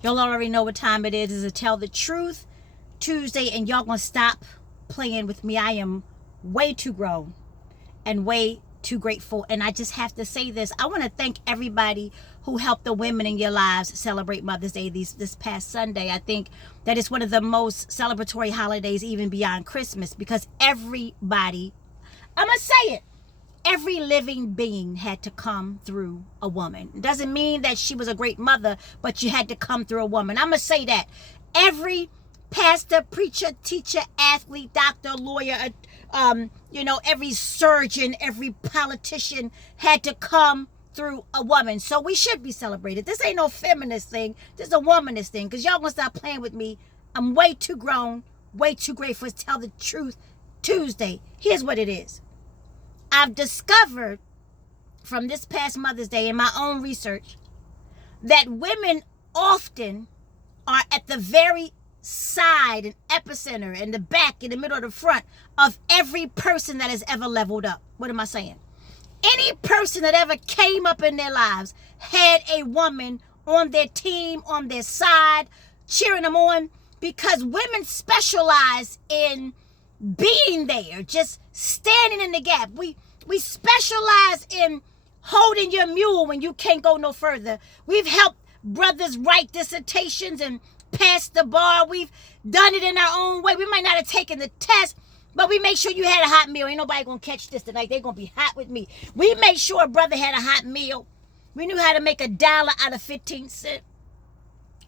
Y'all already know what time it is. It's a Tell the Truth Tuesday, and y'all gonna stop playing with me. I am way too grown and way too grateful. And I just have to say this. I want to thank everybody who helped the women in your lives celebrate Mother's Day this past Sunday. I think that it's one of the most celebratory holidays, even beyond Christmas, because everybody, I'm gonna say it, every living being had to come through a woman. It doesn't mean that she was a great mother, but you had to come through a woman. I'm going to say that. Every pastor, preacher, teacher, athlete, doctor, lawyer, every surgeon, every politician had to come through a woman. So we should be celebrated. This ain't no feminist thing. This is a womanist thing, because y'all going to stop playing with me. I'm way too grown, way too grateful to Tell the Truth Tuesday. Here's what it is. I've discovered from this past Mother's Day in my own research that women often are at the very side and epicenter, in the back, in the middle, of the front of every person that has ever leveled up. What am I saying? Any person that ever came up in their lives had a woman on their team, on their side, cheering them on, because women specialize in being there, just standing in the gap. We specialize in holding your mule when you can't go no further. We've helped brothers write dissertations and pass the bar. We've done it in our own way. We might not have taken the test, but we make sure you had a hot meal. Ain't nobody gonna catch this tonight. They're gonna be hot with me. We made sure a brother had a hot meal. We knew how to make $1 out of 15 cents.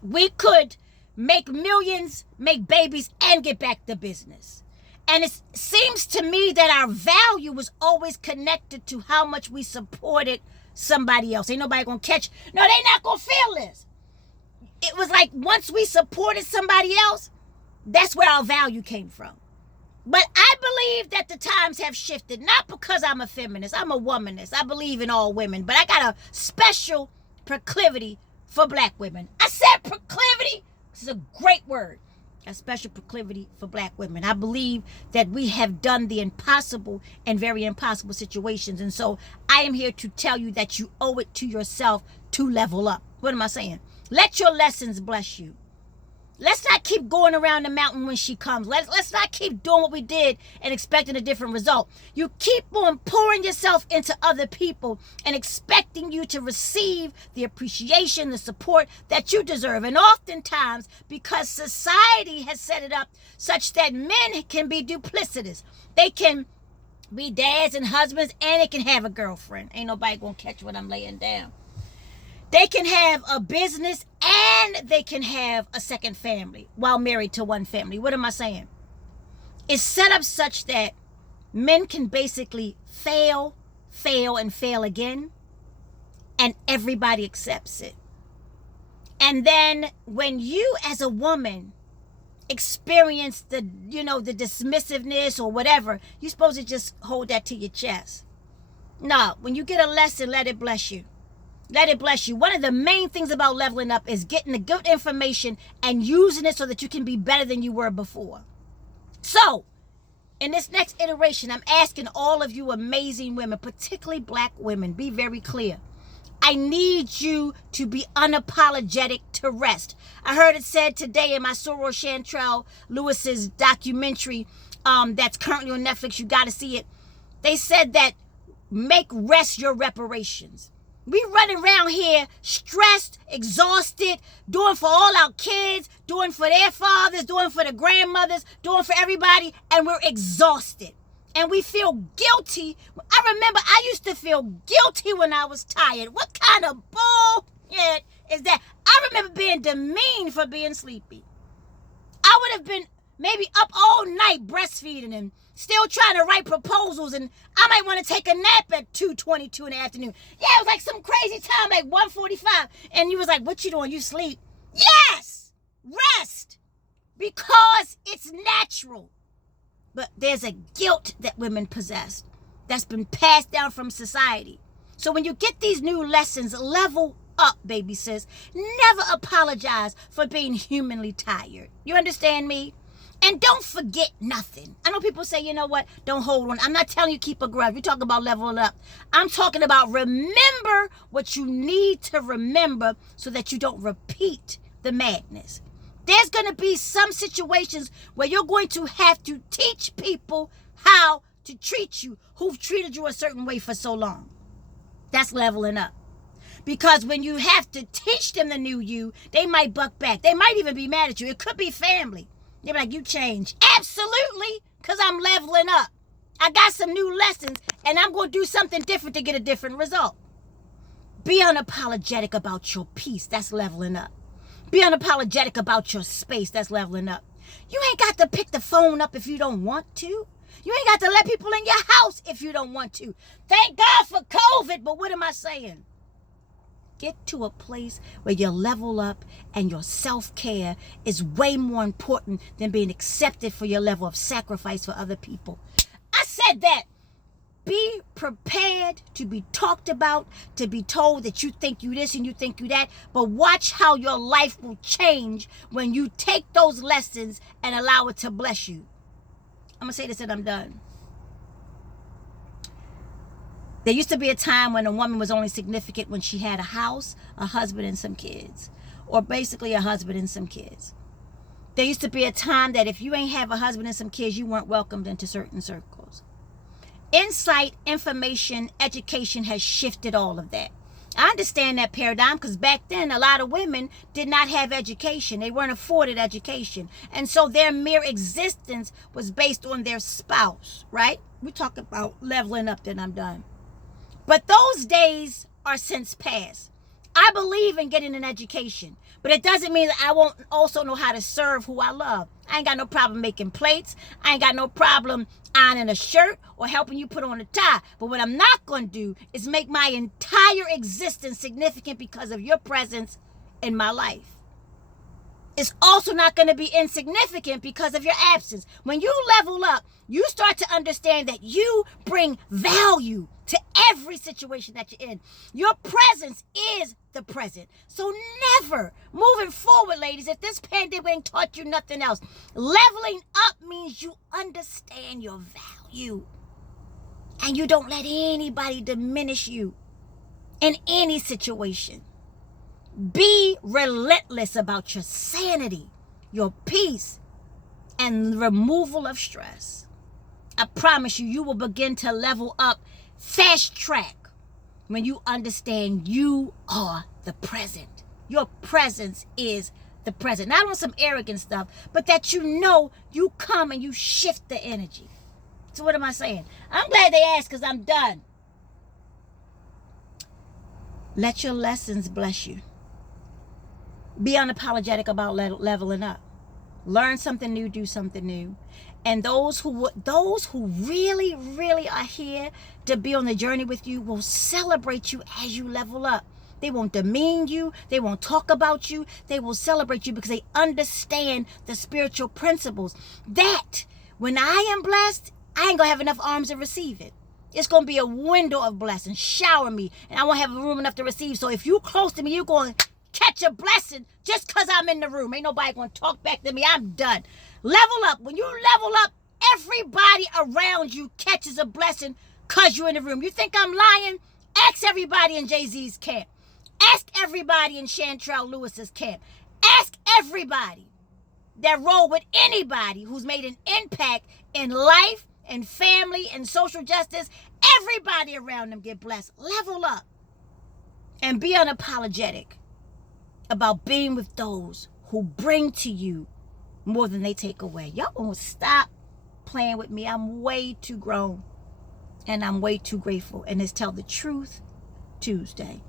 We could make millions, make babies, and get back to business. And it seems to me that our value was always connected to how much we supported somebody else. Ain't nobody gonna catch. No, they not gonna feel this. It was like once we supported somebody else, that's where our value came from. But I believe that the times have shifted, not because I'm a feminist. I'm a womanist. I believe in all women, but I got a special proclivity for black women. I said proclivity. This is a great word. A special proclivity for black women. I believe that we have done the impossible and very impossible situations. And so I am here to tell you that you owe it to yourself to level up. What am I saying? Let your lessons bless you. Let's not keep going around the mountain when she comes. Let's not keep doing what we did and expecting a different result. You keep on pouring yourself into other people and expecting you to receive the appreciation, the support that you deserve. And oftentimes, because society has set it up such that men can be duplicitous. They can be dads and husbands, and they can have a girlfriend. Ain't nobody gonna catch what I'm laying down. They can have a business and they can have a second family while married to one family. What am I saying? It's set up such that men can basically fail, and fail again, and everybody accepts it. And then when you as a woman experience the dismissiveness or whatever, you're supposed to just hold that to your chest. No, when you get a lesson, let it bless you. Let it bless you. One of the main things about leveling up is getting the good information and using it so that you can be better than you were before. So, in this next iteration, I'm asking all of you amazing women, particularly black women, be very clear. I need you to be unapologetic to rest. I heard it said today in my Soror Chantrell Lewis's documentary that's currently on Netflix. You got to see it. They said that make rest your reparations. We running around here stressed, exhausted, doing for all our kids, doing for their fathers, doing for the grandmothers, doing for everybody, and we're exhausted. And we feel guilty. I remember I used to feel guilty when I was tired. What kind of bullshit is that? I remember being demeaned for being sleepy. I would have been maybe up all night breastfeeding and still trying to write proposals, and I might want to take a nap at 2:22 in the afternoon. Yeah, it was like some crazy time, like 1:45, and you was like, what you doing? You sleep? Yes! Rest! Because it's natural. But there's a guilt that women possess that's been passed down from society. So when you get these new lessons, level up, baby sis. Never apologize for being humanly tired. You understand me? And don't forget nothing. I know people say, you know what, don't hold on. I'm not telling you keep a grudge. We're talking about leveling up. I'm talking about remember what you need to remember so that you don't repeat the madness. There's going to be some situations where you're going to have to teach people how to treat you who've treated you a certain way for so long. That's leveling up. Because when you have to teach them the new you, they might buck back. They might even be mad at you. It could be family. They'll be like, you changed. Absolutely, because I'm leveling up. I got some new lessons, and I'm going to do something different to get a different result. Be unapologetic about your peace. That's leveling up. Be unapologetic about your space. That's leveling up. You ain't got to pick the phone up if you don't want to. You ain't got to let people in your house if you don't want to. Thank God for COVID, but what am I saying? Get to a place where you level up and your self-care is way more important than being accepted for your level of sacrifice for other people. I said that. Be prepared to be talked about, to be told that you think you this and you think you that, but watch how your life will change when you take those lessons and allow it to bless you. I'm going to say this and I'm done. There used to be a time when a woman was only significant when she had a house, a husband, and some kids. Or basically a husband and some kids. There used to be a time that if you ain't have a husband and some kids, you weren't welcomed into certain circles. Insight, information, education has shifted all of that. I understand that paradigm because back then a lot of women did not have education. They weren't afforded education. And so their mere existence was based on their spouse, right? We talk about leveling up, then I'm done. But those days are since past. I believe in getting an education, but it doesn't mean that I won't also know how to serve who I love. I ain't got no problem making plates. I ain't got no problem ironing a shirt or helping you put on a tie. But what I'm not going to do is make my entire existence significant because of your presence in my life. It's also not going to be insignificant because of your absence. When you level up, you start to understand that you bring value to every situation that you're in. Your presence is the present. So never, moving forward, ladies, if this pandemic ain't taught you nothing else, leveling up means you understand your value. And you don't let anybody diminish you in any situation. Be relentless about your sanity, your peace, and removal of stress. I promise you, you will begin to level up fast track when you understand you are the present. Your presence is the present. Not on some arrogant stuff, but that you know you come and you shift the energy. So what am I saying? I'm glad they asked because I'm done. Let your lessons bless you. Be unapologetic about leveling up. Learn something new, do something new. And those who really, really are here to be on the journey with you will celebrate you as you level up. They won't demean you. They won't talk about you. They will celebrate you because they understand the spiritual principles. That when I am blessed, I ain't going to have enough arms to receive it. It's going to be a window of blessing. Shower me. And I won't have room enough to receive. So if you close to me, you're going to catch a blessing just because I'm in the room. Ain't nobody going to talk back to me. I'm done. Level up. When you level up, everybody around you catches a blessing because you're in the room. You think I'm lying? Ask everybody in Jay-Z's camp. Ask everybody in Chantrell Lewis's camp. Ask everybody that roll with anybody who's made an impact in life and family and social justice. Everybody around them get blessed. Level up and be unapologetic about being with those who bring to you more than they take away. Y'all gonna stop playing with me. I'm way too grown and I'm way too grateful. And it's Tell the Truth Tuesday.